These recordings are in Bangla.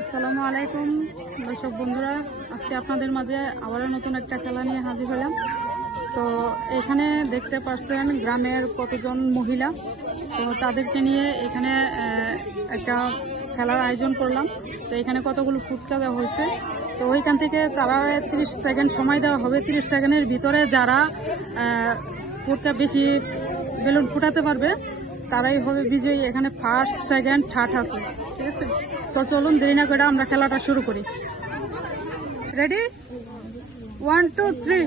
আসসালামু আলাইকুম, দর্শক বন্ধুরা, আজকে আপনাদের মাঝে আবারও নতুন একটা খেলা নিয়ে হাজির হলাম। তো এখানে দেখতে পাচ্ছেন গ্রামের কতজন মহিলা, তো তাদেরকে নিয়ে এখানে একটা খেলার আয়োজন করলাম। তো এখানে কতগুলো ফুটকা দেওয়া হয়েছে, তো ওইখান থেকে তারা তিরিশ সেকেন্ড সময় দেওয়া হবে। তিরিশ সেকেন্ডের ভিতরে যারা ফুটকা বেশি বেলুন ফুটাতে পারবে, তারাই হবে বিজয়ী। এখানে ফার্স্ট সেকেন্ড থার্ড আছে। তো চলুন, দেরি না করে আমরা খেলাটা শুরু করি। রেডি ওয়ান টু থ্রি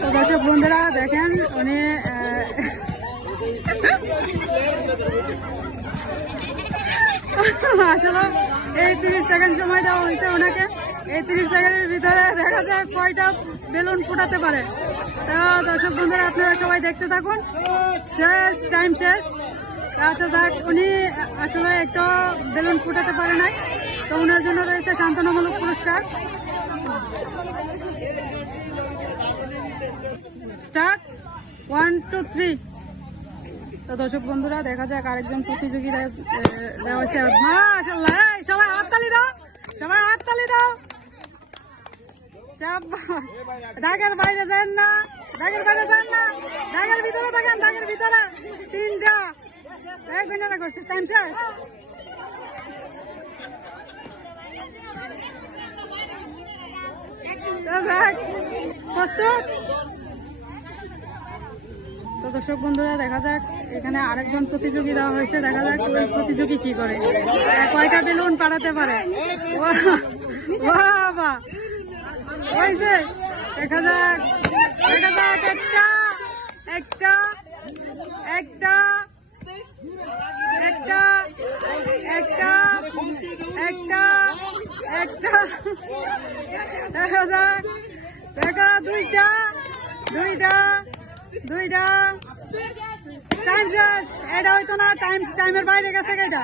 তো দর্শক বন্ধুরা, দেখেন, উনি আসলে এই তিরিশ সেকেন্ড সময় দেওয়া হয়েছে ওনাকে। এই তিরিশ সেকেন্ডের ভিতরে দেখা যায় কয়টা বেলুন ফুটাতে পারে। তো দর্শক বন্ধুরা, আপনারা সবাই দেখতে থাকুন। শেষ টাইম শেষ। আচ্ছা যাক, উনি আসলে একটা বেলুন ফুটাতে পারে নাই। তো ওনার জন্য রয়েছে সান্ত্বনামূলক পুরস্কার। স্টার্ট ওয়ান টু থ্রি তো দর্শক বন্ধুরা দেখা যাক আরেকজন প্রতিযোগিতা দেওয়া হয়েছে। মাশাআল্লাহ এই সবাই হাততালি দাও সবাই হাততালি দাও। দাগের বাইরে যান না দাগের বাইরে যান না দাগের ভিতরে থাকেন দাগের ভিতরে। তিনটা। এক ঘণ্টা করছে টাইম যাক, প্রস্তুত? তো দর্শক বন্ধুরা, দেখা যাক, এখানে আরেকজন প্রতিযোগী দেওয়া হয়েছে, দেখা যাক ওই প্রতিযোগী কি করে। কয়টা বেলুন পাঠাতে পারে? দেখা যাক, একটা একটা একটা একটা একটা একটা একটা। দেখা যাক, দেখা, দুইটা দুইটা। দুইটা শেষ। এটা হয়তো না টাইম টাইমের বাইরে গেছে এটা।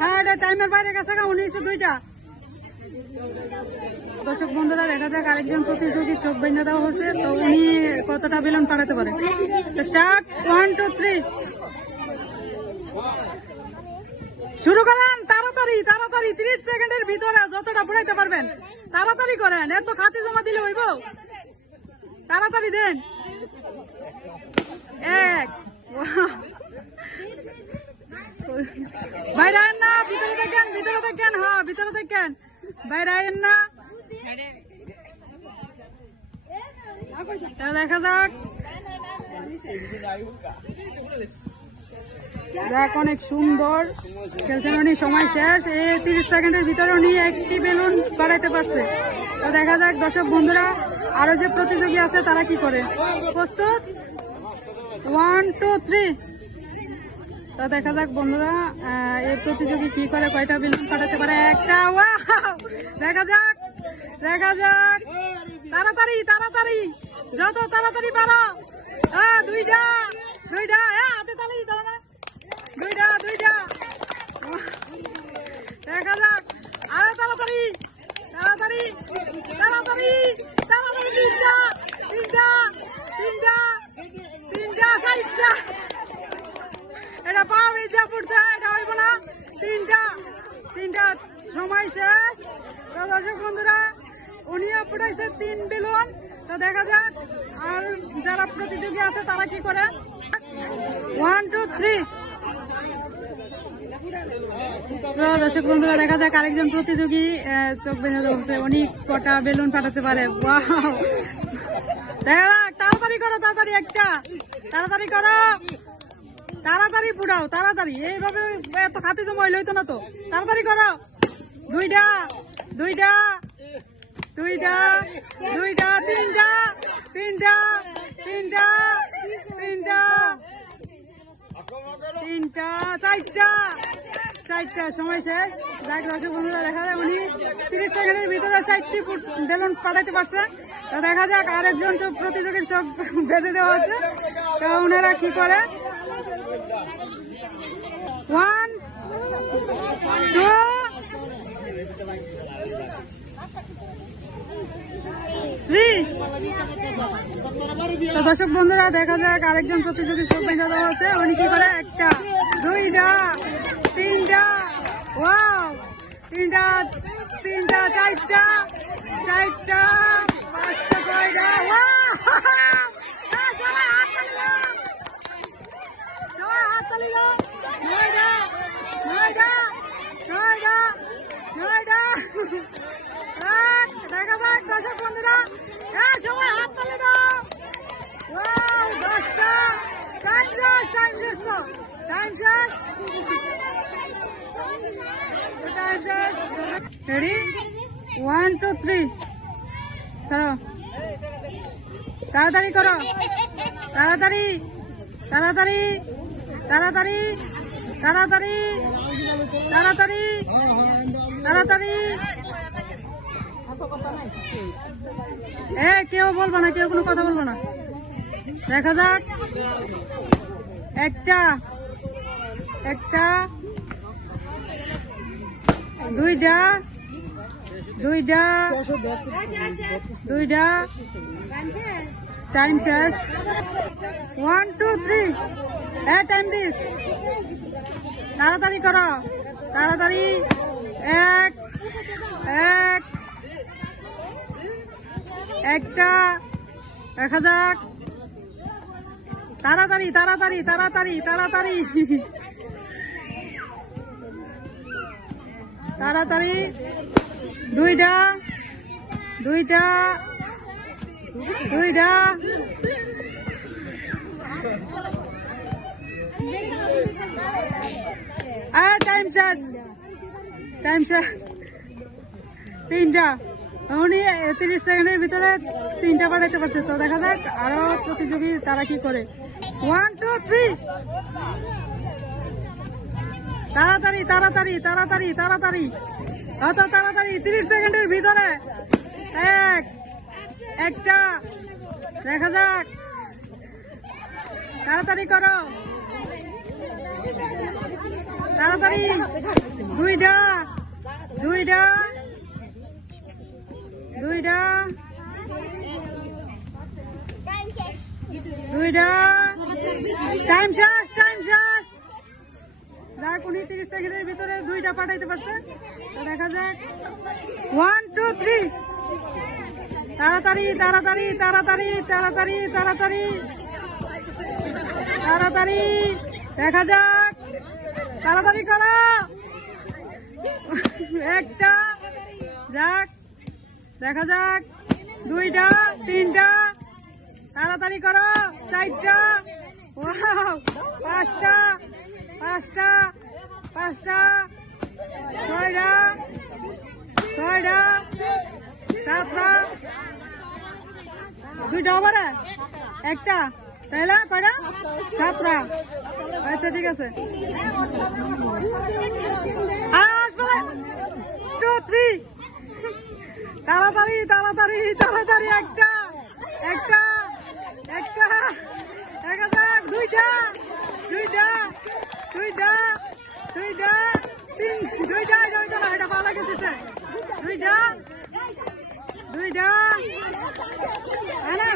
হ্যাঁ এটা টাইমের বাইরে গেছে গা উনি হচ্ছে দুইটা দর্শক বন্ধুরা, দেখা যাক আরেকজন প্রতিযোগী চোখ বেঁধে দেওয়া হচ্ছে তো উনি কতটা বেলুন পাঠাতে পারে? স্টার্ট ওয়ান টু থ্রি শুরু করেন তাড়াতাড়ি তাড়াতাড়ি, তিরিশ সেকেন্ডের ভিতরে যতটা ফুরাইতে পারবেন, তাড়াতাড়ি করেন। এত খাতি জমা দিলে হইব। তাড়াতাড়ি দেন। এক। বাইরে না, ভিতরে ভিতরে হ্যাঁ ভিতরে বাইরে না। দেখা যাক। দেখ, অনেক সুন্দর। খেলছেন উনি সময় শেষ। এই তিরিশ সেকেন্ডের ভিতরে উনি একটি বেলুন বাড়াইতে পারছে। তো দেখা যাক, দর্শক বন্ধুরা, আরও যে প্রতিযোগী আছে, তারা কি করে? প্রস্তুত? ওয়ান টু থ্রি তো দেখা যাক বন্ধুরা এই প্রতিযোগী কি করে কয়টা বেলুন ফাটাতে পারে? একটা দেখা যাক দেখা যাক। তাড়াতাড়ি তাড়াতাড়ি, যত তাড়াতাড়ি পারো। হ্যাঁ দুইটা দুইটা হ্যাঁ হাতে তালি দুইটা দুইটা। দেখা যাক। আরও তাড়াতাড়ি তাড়াতাড়ি তাড়াতাড়ি তাড়াতাড়ি, তিনটা তিনটা তিনটা। তিনটা, চারটা। এটা পাও, এই যা পড়ছে এটা হইব না। তিনটা তিনটা, সময় শেষ। তো দর্শক বন্ধুরা উনিও ফুটাইছে তিন বেলুন। তো দেখা যাক, আর যারা প্রতিযোগী আছে, তারা কি করে? ওয়ান টু থ্রি দর্শক বন্ধুরা, দেখা যাক আরেকজন প্রতিযোগী চোখ বেঁধে ধরছে। উনি কটা বেলুন পাঠাতে পারে! দেখা তাড়াতাড়ি করো, তাড়াতাড়ি একটা। তাড়াতাড়ি করো। তাড়াতাড়ি পুড়াও, তাড়াতাড়ি। এইভাবে এত খাতে জমা হইলে হইতো না তো। তাড়াতাড়ি করো। দুইটা দুইটা দুইটা দুইটা, তিনটা তিনটা তিনটা তিনটা তিনটা, চারটা। চারটা সময় শেষ। যাক দর্শক বন্ধুরা, দেখা যায় উনি তিরিশ সেকেন্ডের ভিতরে চারটি বেলুন পাঠাতে পারছে। তো দেখা যাক আরেকজন সব প্রতিযোগীর সব বেঁধে দেওয়া হচ্ছে তো ওনারা কি করে? ওয়ান টু তো দর্শক বন্ধুরা, দেখা যাক আরেকজন প্রতিযোগী চোখ বেঁধে দেওয়া হচ্ছে উনি কি করে? একটা, দুইটা। তিনটা। ওয়াও তিনটা তিনটা চারটা চারটা পাঁচটা ছয়টা ওয়াও হ্যাঁ, সবাই হাততালি দাও। সবাই হাততালি দাও। নয়টা নয়টা নয়টা নয়টা এক, দেখা যাক দর্শক বন্ধুরা হ্যাঁ সবাই হাত তালে দাও ওয়াও দশটা টাইম শেষ টাইম শেষ তো টাইম শেষ টাইম শেষ রেডি ওয়ান টু থ্রি সরো তাড়াতাড়ি করো। তাড়াতাড়ি তাড়াতাড়ি তাড়াতাড়ি তাড়াতাড়ি তাড়াতাড়ি তাড়াতাড়ি। এ, কেউ বলব না, কেউ কোনো কথা বলব না। দেখা যাক। একটা একটা, দুইটা দুইটা দুইটা। টাইম শেষ। One two three a time this তাড়াতাড়ি করো। তাড়াতাড়ি। এক এক। একটা। দেখা যাক। তাড়াতাড়ি তাড়াতাড়ি তাড়াতাড়ি তাড়াতাড়ি। তাড়াতাড়ি। দুইটা দুইটা দুইটা। আর টাইম শেষ টাইম শেষ তিনটা। উনি তিরিশ সেকেন্ডের ভিতরে তিনটা পাঠাইতে পারছে। তো দেখা যাক আরও প্রতিযোগী তারা কি করে। ওয়ান টু থ্রি তাড়াতাড়ি তাড়াতাড়ি তাড়াতাড়ি তাড়াতাড়ি। অত তাড়াতাড়ি, তিরিশ সেকেন্ডের ভিতরে। এক, একটা, দেখা যাক। তাড়াতাড়ি করো। তাড়াতাড়ি, দুইটা দুইটা দুইটা দুইটা। টাইম শেষ টাইম শেষ। যাক উনি তিরিশ সেকেন্ডের ভিতরে দুইটা পাঠাইতে পারছে। দেখা যাক। ওয়ান টু থ্রি তাড়াতাড়ি তাড়াতাড়ি তাড়াতাড়ি তাড়াতাড়ি তাড়াতাড়ি। তাড়াতাড়ি। দেখা যাক। তাড়াতাড়ি করো। একটা। যাক। দেখা যাক। দুইটা, তিনটা। তাড়াতাড়ি করো। চারটা। পাঁচটা। পাঁচটা পাঁচটা, ছয়টা ছয়টা, সাতটা, দুইটা ওভারে একটা। তাইলে কয়টা? সাতটা। আচ্ছা ঠিক আছে। টু থ্রি তাড়াতাড়ি তাড়াতাড়ি তাড়াতাড়ি, একটা। একটা। একটা। দেখা যাক দুইটা। দুইটা। দুইটা দুইটা, তিন, দুইটা হইতো না এটা ভালো গেছে দুইটা দুইটা, আরে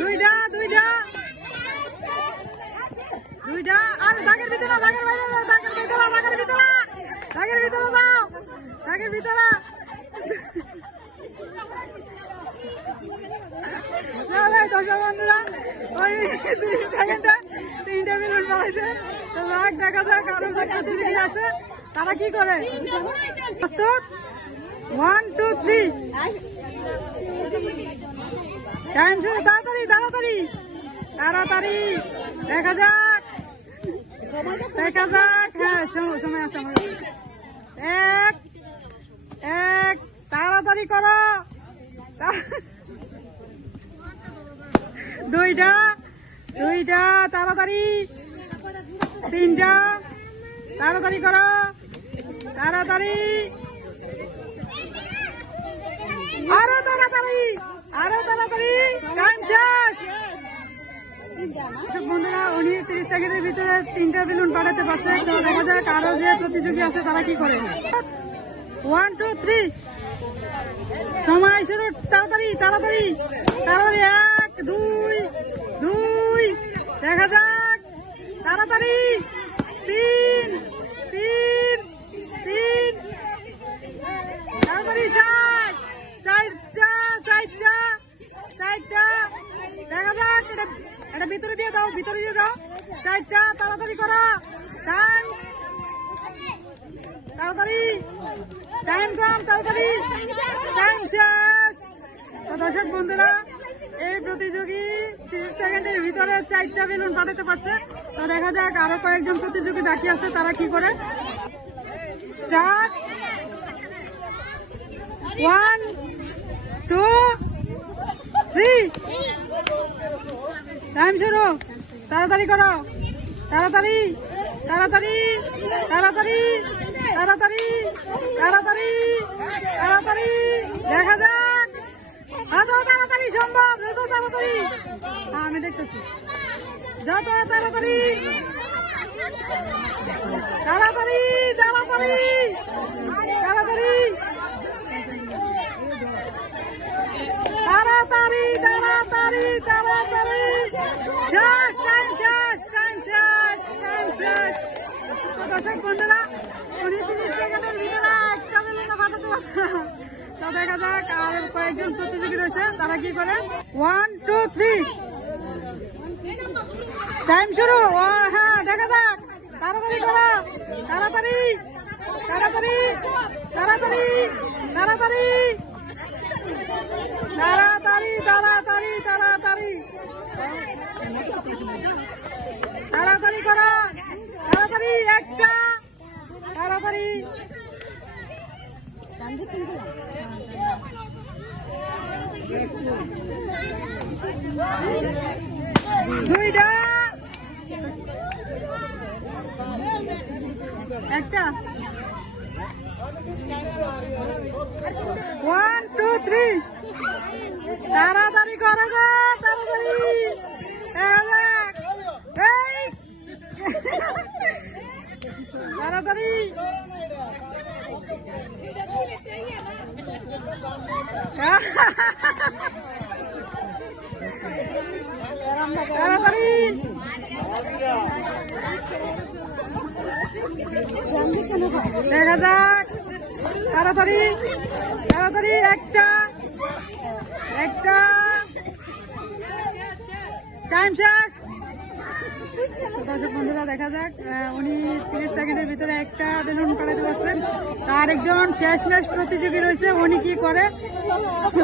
দুইটা দুইটা দুইটা, আর দাগের ভিতরে দাগের বাইরে দাগের ভিতরে দাগের ভিতরে দাগের ভিতরে দাও দাগের ভিতরে। না ভাই দর্শক বন্ধুরা, ওই তিরিশ সেকেন্ডে তো লাখ দেখা যাক আরও যে প্রতিযোগী আছে। তারা কি করে? ওয়ান টু থ্রি তাড়াতাড়ি তাড়াতাড়ি। তাড়াতাড়ি। দেখা যাক। দেখা যাক। হ্যাঁ সময় আছে এক এক, তাড়াতাড়ি করো। দুইটা দুইটা, তাড়াতাড়ি। তিনটা। তাড়াতাড়ি করো। তাড়াতাড়ি। আরও তাড়াতাড়ি। আরও তাড়াতাড়ি। বন্ধুরা, উনি তিরিশ ভিতরে তিনটা বেলুন পাঠাতে পারছে। তো দেখা যে প্রতিযোগী আছে তারা কি করে। ওয়ান টু থ্রি সময় শুরু। তাড়াতাড়ি তাড়াতাড়ি। তাড়াতাড়ি। এক, দুই দুই। দেখা যাক। তাড়াতাড়ি। তিন তিন তিন। তাড়াতাড়ি, চার। চারটা চারটা চারটা দেখা যাক, এটা এটা ভিতরে দিয়ে দাও, ভিতরে দিয়ে দাও। চারটা তাড়াতাড়ি করো। টাইম তাড়াতাড়ি। টাইম কম তাড়াতাড়ি। টাইম শেষ। তো দর্শক বন্ধুরা, এই প্রতিযোগী তিরিশ সেকেন্ডের ভিতরে চারটা বেলুন ফাটাতে পারছে তো দেখা যাক আরও কয়েকজন প্রতিযোগী বাকি আছে, তারা কি করে? ওয়ান টু থ্রি টাইম তাড়াতাড়ি করো। তাড়াতাড়ি তাড়াতাড়ি তাড়াতাড়ি তাড়াতাড়ি তাড়াতাড়ি তাড়াতাড়ি। দেখা যাক। তাড়াতাড়ি সম্ভব তাড়াতাড়ি। হ্যাঁ আমি দেখতেছি। তাড়াতাড়ি তাড়াতাড়ি তাড়াতাড়ি। তাড়াতাড়ি তাড়াতাড়ি তাড়াতাড়ি তাড়াতাড়ি দেখা যাক আর কয়েকজন প্রতিযোগী রয়েছে, তারা কি করে? ওয়ান টু থ্রি টাইম শুরু। হ্যাঁ দেখা যাক। তাড়াতাড়ি করো তাড়াতাড়ি। তাড়াতাড়ি। তাড়াতাড়ি। তাড়াতাড়ি। তাড়াতাড়ি তাড়াতাড়ি তাড়াতাড়ি। তাড়াতাড়ি করো তাড়াতাড়ি, একটা। তাড়াতাড়ি। দুইটা। একটা। ওয়ান টু থ্রি তাড়াতাড়ি করো গো তাড়াতাড়ি। তাড়াতাড়ি। তাড়াতাড়ি। দেখা যাক তাড়াতাড়ি তাড়াতাড়ি, একটা একটা। টাইম শেষ। দর্শক বন্ধুরা, দেখা যাক উনি তিরিশ সেকেন্ডের ভিতরে একটা বেলুন কাটাতে পারছেন। তার একজন শেষ ম্যাচ প্রতিযোগী রয়েছে, উনি কি করে?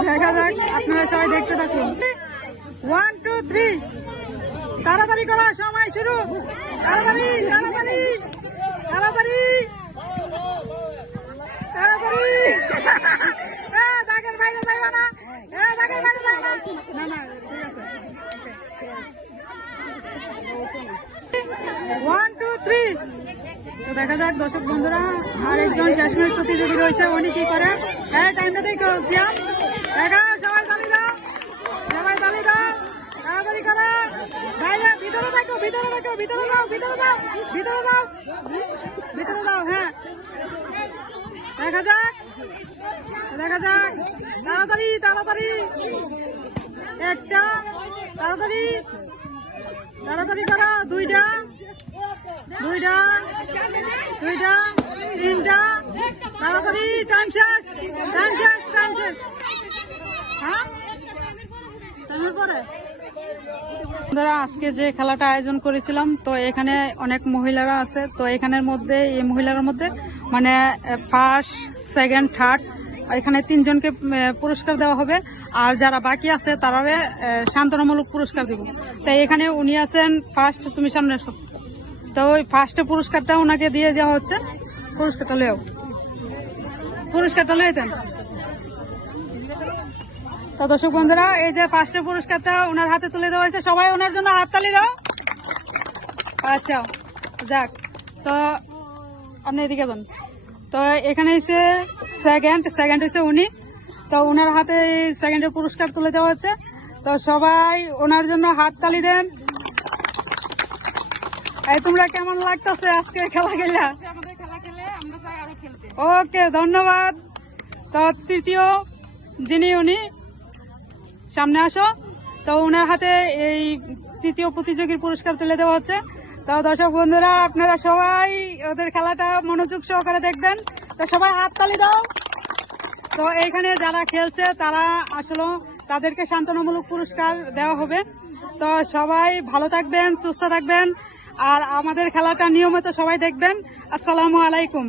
দেখা যাক, আপনারা সবাই দেখতে থাকুন। ওয়ান টু থ্রি তাড়াতাড়ি করা সময় শুরু। তাড়াতাড়ি তাড়াতাড়ি। ওয়ান টু থ্রি দেখা যাক, দর্শক বন্ধুরা, আর একজন শেষমেশ প্রতিযোগী রয়েছে, উনি কি করে? হ্যাঁ টাইমটা দেখো দেখা, সবাই তালি দাও সবাই তালি দাও তাড়াতাড়ি করো বাইরে ভিতরে থাকো ভিতরে থাকো ভিতরে দাও ভিতরে দাও ভিতরে দাও ভিতরে দাও হ্যাঁ দেখা যাক দেখা যাক। তাড়াতাড়ি তাড়াতাড়ি। একটা, তাড়াতাড়ি। তাড়াতাড়ি করো, দুইটা দুইটা দুইটা, তিনটা। তাড়াতাড়ি টাইম শেষ টাইম শেষ টাইম শেষ। হ্যাঁ? টাইমের পরে বন্ধুরা আজকে যে খেলাটা আয়োজন করেছিলাম, তো এখানে অনেক মহিলারা আছে। তো এখানের মধ্যে, এই মহিলার মধ্যে মানে ফার্স্ট সেকেন্ড থার্ড এখানে তিনজনকে পুরস্কার দেওয়া হবে। আর যারা বাকি আছে তারা সান্ত্বনামূলক পুরস্কার দিব। তাই এখানে উনি আছেন ফার্স্ট তুমি সামনে এসো। তো ওই ফার্স্টে পুরস্কারটা ওনাকে দিয়ে দেওয়া হচ্ছে। পুরস্কারটা লেও পুরস্কারটা লয়ে দেন। তো দর্শক বন্ধুরা, এই যে ফার্স্টের পুরস্কারটা ওনার হাতে তুলে দেওয়া হয়েছে, সবাই ওনার জন্য হাততালি দাও। আচ্ছা যাক। তো আপনি এদিকে যান। তো এখানে এসে সেকেন্ড সেকেন্ড এসে উনি তো ওনার হাতে সেকেন্ডের পুরস্কার তুলে দেওয়া হচ্ছে। তো সবাই ওনার জন্য হাত তালি দেন। এই তোমরা কেমন লাগতেছে আজকে খেলা খেলা? ওকে ধন্যবাদ। তো তৃতীয় যিনি উনি সামনে আসো। তো ওনার হাতে এই তৃতীয় প্রতিযোগীর পুরস্কার তুলে দেওয়া হচ্ছে। তো দর্শক বন্ধুরা, আপনারা সবাই ওদের খেলাটা মনোযোগ সহকারে দেখবেন। তো সবাই হাততালি দাও। তো এইখানে যারা খেলছে, তারা আসলে তাদেরকে সান্ত্বনামূলক পুরস্কার দেওয়া হবে। তো সবাই ভালো থাকবেন, সুস্থ থাকবেন। আর আমাদের খেলাটা নিয়মিত সবাই দেখবেন। আসসালামু আলাইকুম।